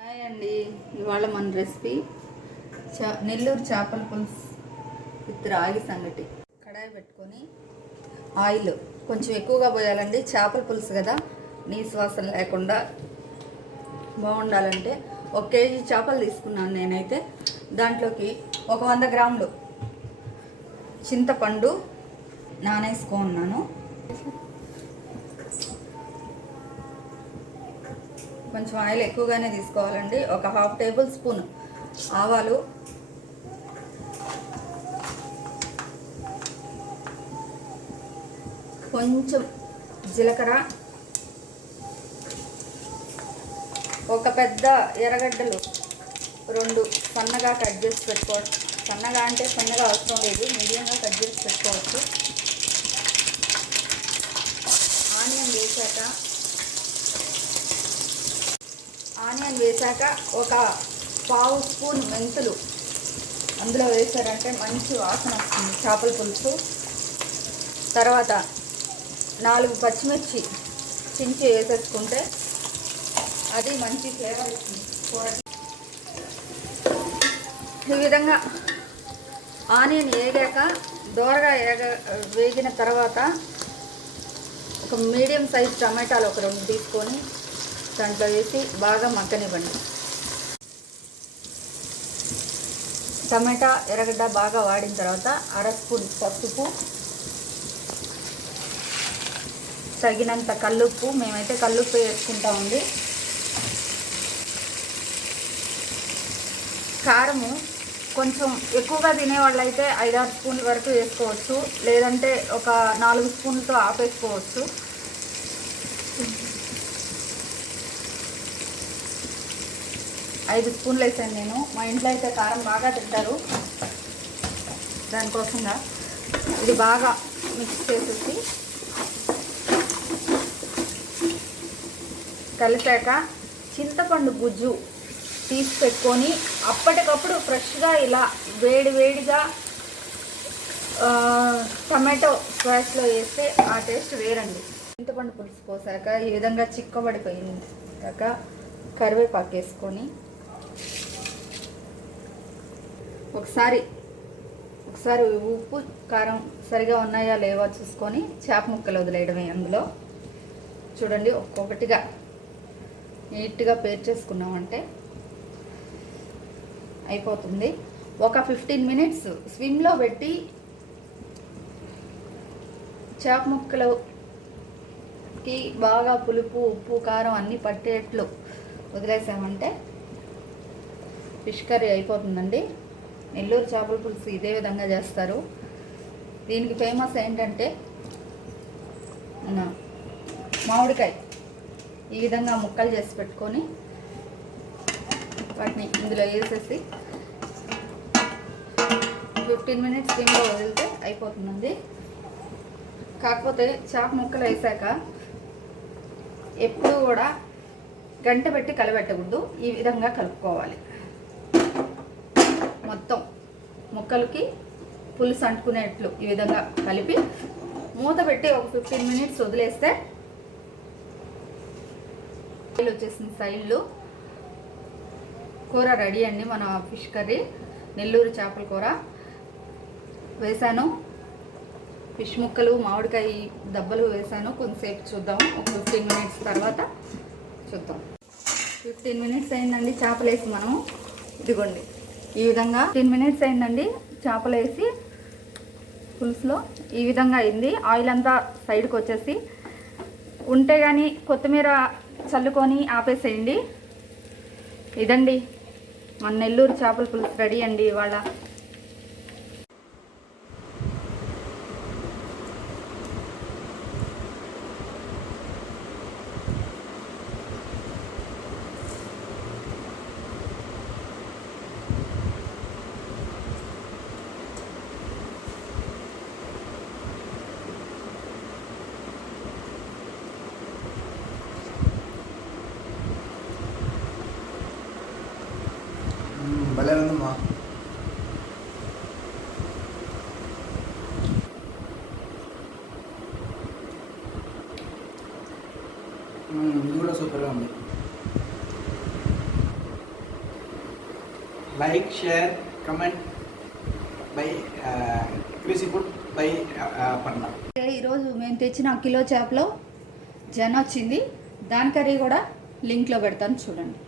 Hi అండి. ఇవాళ మన రెసిపీ నెల్లూరు చేపల పులుసు విత్ రాగి సంగటి. కడాయి పెట్టుకొని ఆయిల్ కొంచెం ఎక్కువగా పోయాలండి. చేపల పులుసు కదా, నీసు వాసన లేకుండా బాగుండాలంటే 1 కేజీ చేపలు తీసుకున్నాను నేనైతే. దాంట్లోకి ఒక 100 గ్రాములు చింతపండు నానేసుకున్నాను. కొంచెం ఆయిల్ ఎక్కువగానే తీసుకోవాలండి. ఒక 1/2 టేబుల్ స్పూన్ ఆవాలు, కొంచెం జీలకర్ర, ఒక పెద్ద ఎర్రగడ్డలు 2 సన్నగా కట్ చేసి పెట్టుకోవచ్చు. సన్నగా అంటే సన్నగా అవసరం లేదు, మీడియంగా కట్ చేసి పెట్టుకోవచ్చు. ఆనియన్ వేసాక ఒక 1/2 స్పూన్ మెంతులు అందులో వేసారంటే మంచి వాసన వస్తుంది చేపల పులుసు. తర్వాత 4 పచ్చిమిర్చి చించి వేసేసుకుంటే అది మంచి ఫ్లేవర్ ఇస్తుంది కూరకి. ఈ విధంగా ఆనియన్ వేగాక దోరగా వేగిన తర్వాత ఒక మీడియం సైజ్ టమాటాలు ఒక 2 తీసుకొని దాంట్లో వేసి బాగా మగ్గనివ్వండి. టమాటా ఎర్రగడ్డ బాగా వాడిన తర్వాత 1/2 స్పూన్ పసుపు, తగినంత కల్లుప్పు, మేమైతే కల్లుప్పు వేసుకుంటామండి. కారము కొంచెం ఎక్కువగా తినేవాళ్ళు అయితే 5-6 స్పూన్ల వరకు వేసుకోవచ్చు, లేదంటే ఒక 4 స్పూన్లతో ఆపేసుకోవచ్చు. 5 స్పూన్లు వేసాను నేను. మా ఇంట్లో అయితే కారం బాగా తింటారు, దానికోసంగా ఇది బాగా మిక్స్ చేసేసి కలిసాక చింతపండు గుజ్జు తీసి పెట్టుకొని అప్పటికప్పుడు ఫ్రెష్గా ఇలా వేడిగా టమాటో స్పాష్లో వేస్తే ఆ టేస్ట్ వేరండి. చింతపండు పులుసు పోసాక ఈ విధంగా చిక్కబడిపోయినాక కరివేపాకు వేసుకొని ఒకసారి ఉప్పు కారం సరిగా ఉన్నాయా లేవా చూసుకొని చేప ముక్కలు వదిలేయడమే. అందులో చూడండి ఒక్కొక్కటిగా నీట్గా పేర్చేసుకున్నామంటే అయిపోతుంది. ఒక 15 మినిట్స్ స్విమ్లో పెట్టి చేప ముక్కలకి బాగా పులుపు ఉప్పు కారం అన్నీ పట్టేట్లు వదిలేసామంటే ఫిష్ కర్రీ అయిపోతుందండి. నెల్లూరు చేపల పులుసు ఇదే విధంగా చేస్తారు. దీనికి ఫేమస్ ఏంటంటే మామిడికాయ ఈ విధంగా ముక్కలు చేసి పెట్టుకొని వాటిని ఇందులో వేసేసి 15 మినిట్స్ స్టీమ్లో వదిలితే అయిపోతుందండి. కాకపోతే చేప ముక్కలు వేసాక ఎప్పుడూ కూడా గంట పెట్టి కలబెట్టకూడదు. ఈ విధంగా కలుపుకోవాలి. మొత్తం ముక్కలకి పులుసు అంటుకునేట్లు ఈ విధంగా కలిపి మూత పెట్టి ఒక 15 మినిట్స్ వదిలేస్తే వచ్చేసిన సైడ్లు కూర రెడీ అండి. మన ఫిష్ కర్రీ నెల్లూరు చేపల కూర వేసాను. ఫిష్ ముక్కలు మామిడికాయ దబ్బలు వేసాను. కొంతసేపు చూద్దాం, ఒక 15 మినిట్స్ తర్వాత చూద్దాం. 15 మినిట్స్ అయిందండి చేపలు వేసి మనం. ఇదిగోండి ఈ విధంగా 15 మినిట్స్ అయిందండి చేపలు వేసి పులుసులో. ఈ విధంగా అయింది. ఆయిల్ అంతా సైడ్కి వచ్చేసి ఉంటే కానీ కొత్తిమీర చల్లుకొని ఆపేసేయండి. ఇదండి మన నెల్లూరు చేపల పులుసు రెడీ అండి ఇవాళ. భలే ఉందమ్మా. ఇది కూడా సూపర్గా ఉంది. Like share comment by crazy food by పన్న. ఈరోజు మేము తెచ్చిన కిలో చేపలో జన వచ్చింది. దాని కర్రీ కూడా లింక్లో పెడతాను చూడండి.